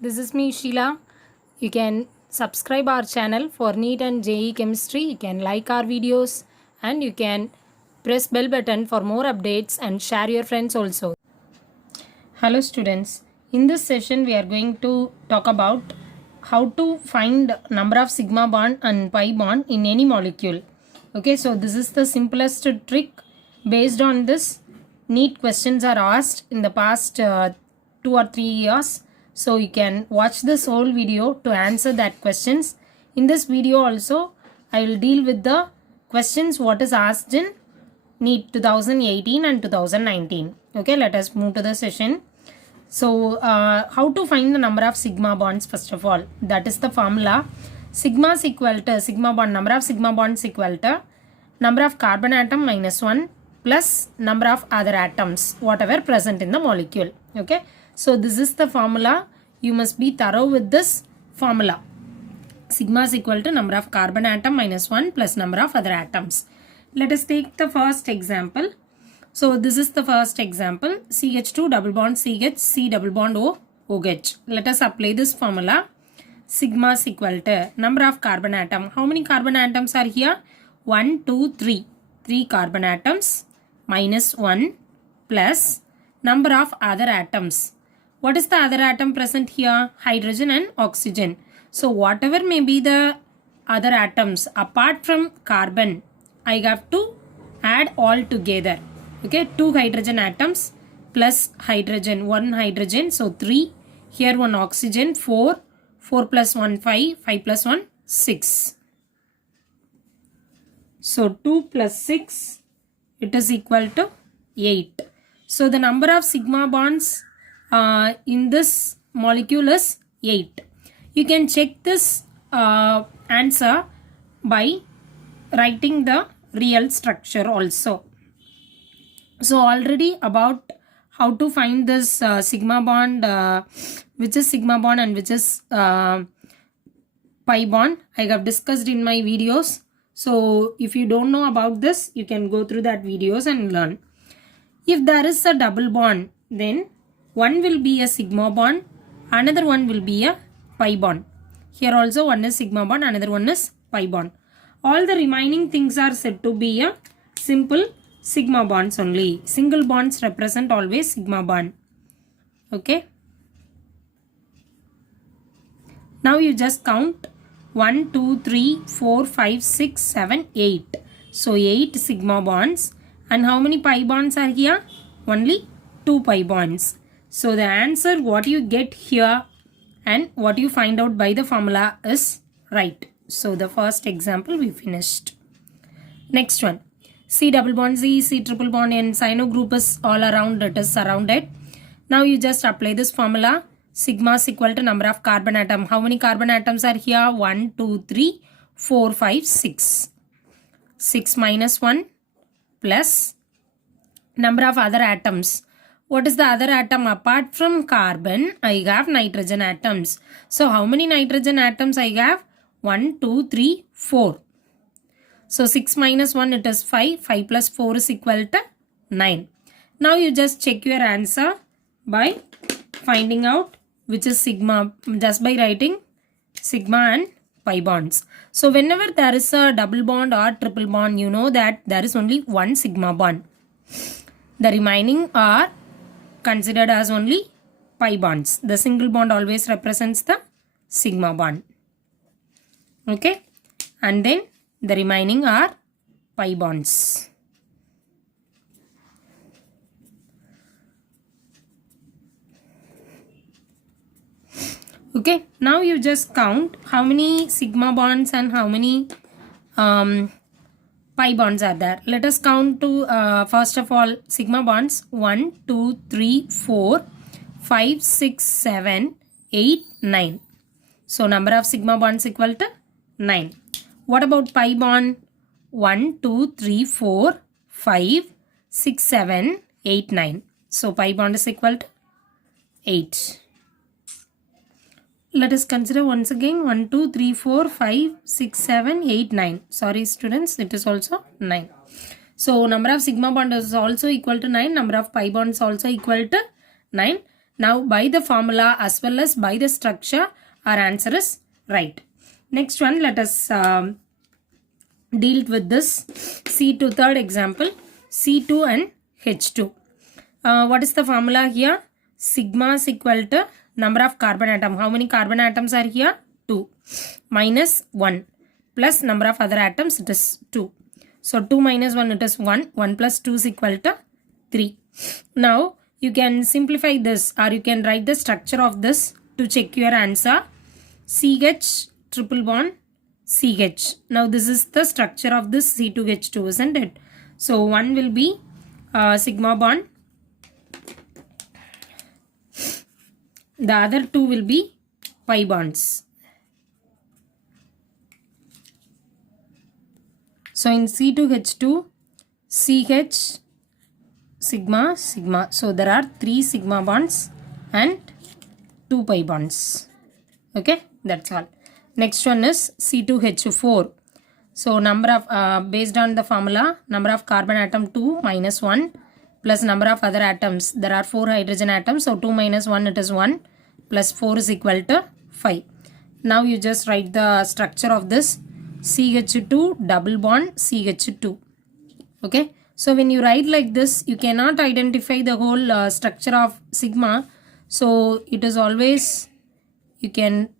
this is me Sheila. You can subscribe our channel for NEET and JEE Chemistry. You can like our videos and you can press bell button for more updates and share your friends also. Hello students, in this session we are going to talk about how to find number of sigma bond and pi bond in any molecule. Okay, so this is the simplest trick. Based on this, NEET questions are asked in the past 2 or 3 years. So you can watch this whole video to answer that questions. In this video also, I will deal with the questions what is asked in NEET 2018 and 2019. Okay, let us move to the session. So how to find the number of sigma bonds first of all? That is the formula. Sigma is equal to sigma bond, number of sigma bonds equal to number of carbon atom minus 1 plus number of other atoms whatever present in the molecule. Okay, so this is the formula. You must be thorough with this formula. Sigma is equal to number of carbon atom minus 1 plus number of other atoms. Let us take the first example. So this is the first example. CH2 double bond CH, C double bond O, OH. Let us apply this formula. Sigma is equal to number of carbon atom. How many carbon atoms are here? 1, 2, 3. 3 carbon atoms minus 1 plus number of other atoms. What is the other atom present here? Hydrogen and oxygen. So whatever may be the other atoms apart from carbon, I have to add all together. Okay, 2 hydrogen atoms plus hydrogen, 1 hydrogen, so 3. Here 1 oxygen, 4. 4 plus 1, 5. 5 plus 1, 6. So 2 plus 6, it is equal to 8. So the number of sigma bonds in this molecule is 8. You can check this answer by writing the real structure also. So already about how to find this sigma bond, which is sigma bond and which is pi bond, I have discussed in my videos. So if you don't know about this, you can go through that videos and learn. If there is a double bond, then one will be a sigma bond, another one will be a pi bond. Here also one is sigma bond, another one is pi bond. All the remaining things are said to be a simple sigma bonds only. Single bonds represent always sigma bond. Okay. Now you just count 1, 2, 3, 4, 5, 6, 7, 8. So 8 sigma bonds. And how many pi bonds are here? Only 2 pi bonds. So the answer what you get here and what you find out by the formula is right. So the first example we finished. Next one. C double bond Z, C triple bond N, cyano group is all around, it is surrounded. Now you just apply this formula. Sigma is equal to number of carbon atom. How many carbon atoms are here? 1, 2, 3, 4, 5, 6. 6 minus 1 plus number of other atoms. What is the other atom? Apart from carbon, I have nitrogen atoms. So how many nitrogen atoms I have? 1, 2, 3, 4. So 6 minus 1, it is 5. 5 plus 4 is equal to 9. Now you just check your answer by finding out which is sigma, just by writing sigma and pi bonds. So whenever there is a double bond or triple bond, you know that there is only one sigma bond. The remaining are considered as only pi bonds. The single bond always represents the sigma bond. Okay, and then the remaining are pi bonds. Okay, now you just count how many sigma bonds and how many pi bonds are there. Let us count to first of all sigma bonds. 1, 2, 3, 4, 5, 6, 7, 8, 9. So number of sigma bonds equal to 9. What about pi bond? 1, 2, 3, 4, 5, 6, 7, 8, 9. So pi bond is equal to 8. Let us consider once again 1, 2, 3, 4, 5, 6, 7, 8, 9. Sorry students, it is also 9. So number of sigma bond is also equal to 9. Number of pi bonds also equal to 9. Now by the formula as well as by the structure, our answer is right. Next one, let us deal with this C2 third example, C2 and H2. What is the formula here? Sigma is equal to number of carbon atom. How many carbon atoms are here? 2 minus 1 plus number of other atoms, it is 2. So 2 minus 1, it is 1. 1 plus 2 is equal to 3. Now you can simplify this, or you can write the structure of this to check your answer. CH triple bond CH. Now this is the structure of this C2H2, isn't it? So one will be sigma bond. The other two will be pi bonds. So in C2H2, CH, sigma, sigma. So there are 3 sigma bonds and 2 pi bonds. Okay, that's all. Next one is C2H4. So number of, based on the formula, number of carbon atom 2 minus 1 plus number of other atoms. There are 4 hydrogen atoms. So 2 minus 1, it is 1 plus 4 is equal to 5. Now you just write the structure of this. CH2 double bond CH2. Okay. So when you write like this, you cannot identify the whole structure of sigma. So it is always, you can.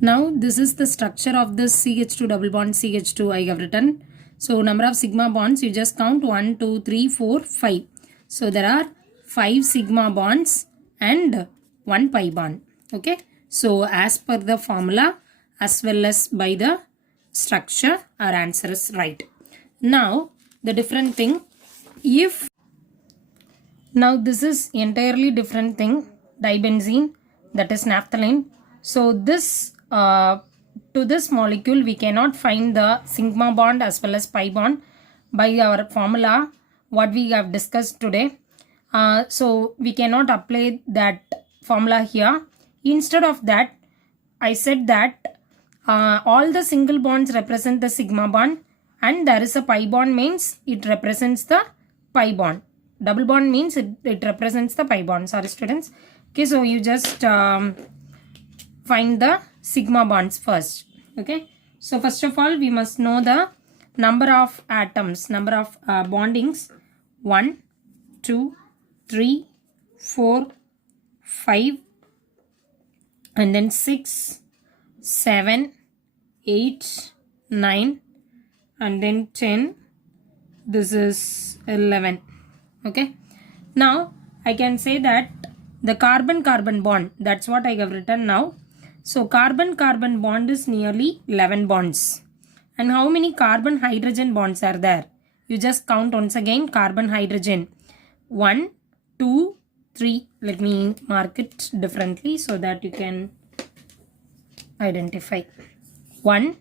Now this is the structure of this CH2 double bond CH2 I have written. So number of sigma bonds, you just count 1, 2, 3, 4, 5. So there are 5 sigma bonds and 1 pi bond. Okay. So as per the formula as well as by the structure, our answer is right. Now the different thing, if now this is entirely different thing, dibenzene, that is naphthalene. So this to this molecule we cannot find the sigma bond as well as pi bond by our formula what we have discussed today. So we cannot apply that formula here. Instead of that, I said that all the single bonds represent the sigma bond, and there is a pi bond means it represents the pi bond. Double bond means it represents the pi bond. Sorry students. Okay, so you just find the sigma bonds first. Okay, so first of all we must know the number of atoms, number of bondings. 1, 2, 3, 4, 5 and then 6, 7, 8, 9 and then 10. This is 11. Okay, now I can say that the carbon-carbon bond, that's what I have written now. So carbon-carbon bond is nearly 11 bonds. And how many carbon-hydrogen bonds are there? You just count once again. Carbon-hydrogen 1, 2, 3. Let me mark it differently so that you can identify. 1,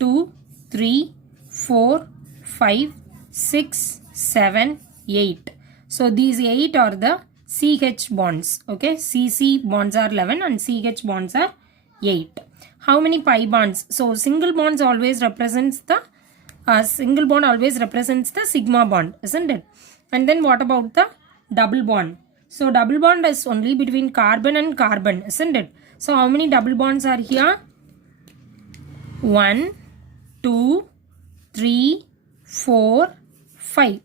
2, 3, 4, 5, 6, 7, 8. So these 8 are the CH bonds. Okay, CC bonds are 11 and CH bonds are 8. How many pi bonds? So single bonds always represents the single bond always represents the sigma bond, isn't it? And then what about the double bond? So double bond is only between carbon and carbon, isn't it? So how many double bonds are here? 1, 2, 3, 4, 5.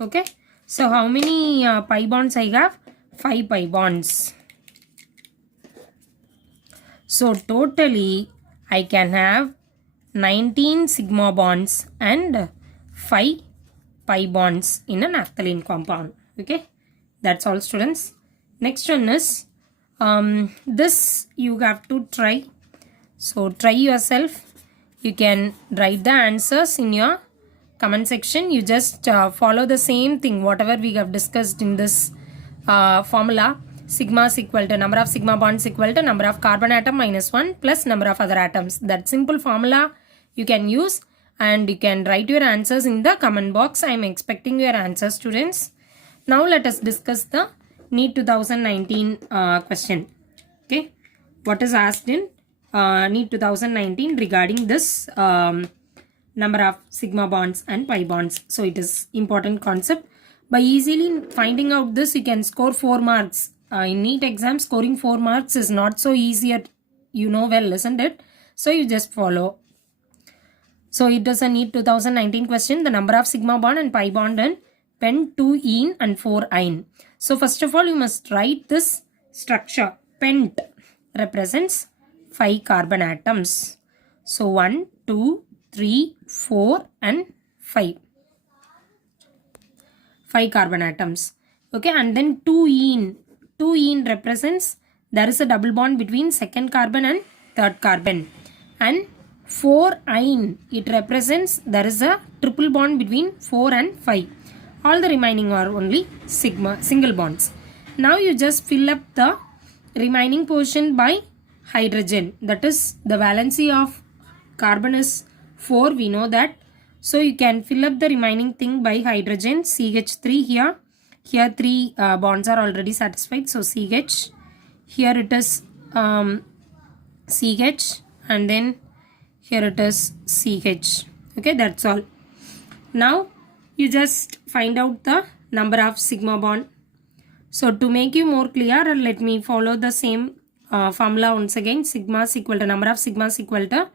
Okay. So how many pi bonds I have? 5 pi bonds. So totally I can have 19 sigma bonds and 5 pi bonds in a naphthalene compound. Okay, that's all students. Next one is this you have to try. So try yourself. You can write the answers in your comment section. You just follow the same thing whatever we have discussed in this formula. Sigma is equal to number of sigma bonds equal to number of carbon atom minus 1 plus number of other atoms. That simple formula you can use and you can write your answers in the comment box. I am expecting your answers, students. Now let us discuss the NEET 2019 question. Okay, what is asked in NEET 2019 regarding this number of sigma bonds and pi bonds. So it is important concept. By easily finding out this, you can score 4 marks. In NEET exam, scoring 4 marks is not so easy you know well, isn't it? So you just follow. So it is a NEET 2019 question. The number of sigma bond and pi bond in pent-2-ene and 4-ine. So first of all, you must write this structure. Pent represents 5 carbon atoms. So 1, 2, 3, 4 and 5. 5 carbon atoms. Okay, and then 2-ene. 2-ene represents there is a double bond between second carbon and third carbon. And 4-ine, it represents there is a triple bond between 4 and 5. All the remaining are only single bonds. Now you just fill up the remaining portion by hydrogen. That is, the valency of carbon is 4, we know that. So you can fill up the remaining thing by hydrogen. CH3 here. Here 3 bonds are already satisfied. So CH. Here it is CH. And then here it is CH. Okay, that's all. Now you just find out the number of sigma bond. So to make you more clear, let me follow the same formula once again. Sigma is equal to number of sigmas equal to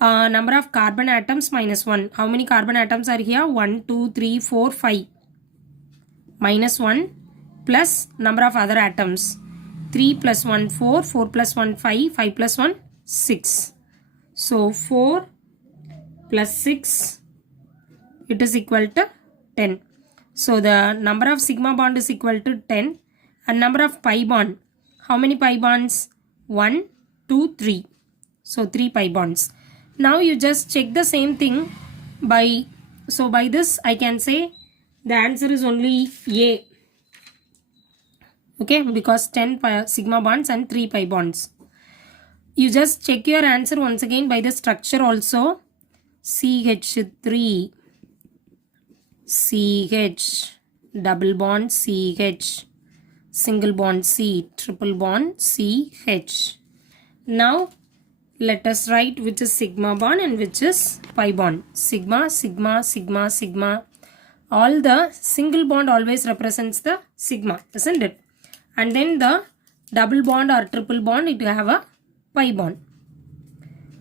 number of carbon atoms minus 1. How many carbon atoms are here? 1, 2, 3, 4, 5. Minus 1 plus number of other atoms. 3 plus 1, 4. 4 plus 1, 5. 5 plus 1, 6. So 4 plus 6, it is equal to 10. So the number of sigma bond is equal to 10. And number of pi bond. How many pi bonds? 1, 2, 3. So 3 pi bonds. Now you just check the same thing by this I can say the answer is only A. Okay, because 10 sigma bonds and 3 pi bonds. You just check your answer once again by the structure also. CH3, CH, double bond CH, single bond C, triple bond CH. Now let us write which is sigma bond and which is pi bond. Sigma, sigma, sigma, sigma. All the single bond always represents the sigma, isn't it? And then the double bond or triple bond, it will have a pi bond.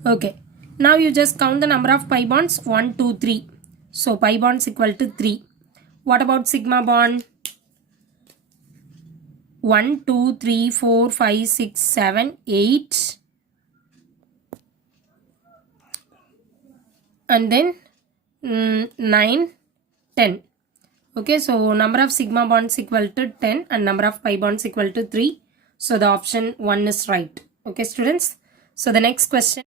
Okay. Now you just count the number of pi bonds. 1, 2, 3. So pi bonds equal to 3. What about sigma bond? 1, 2, 3, 4, 5, 6, 7, 8. And then 9, 10. Okay, so number of sigma bonds equal to 10 and number of pi bonds equal to 3. So the option 1 is right. Okay, students. So the next question.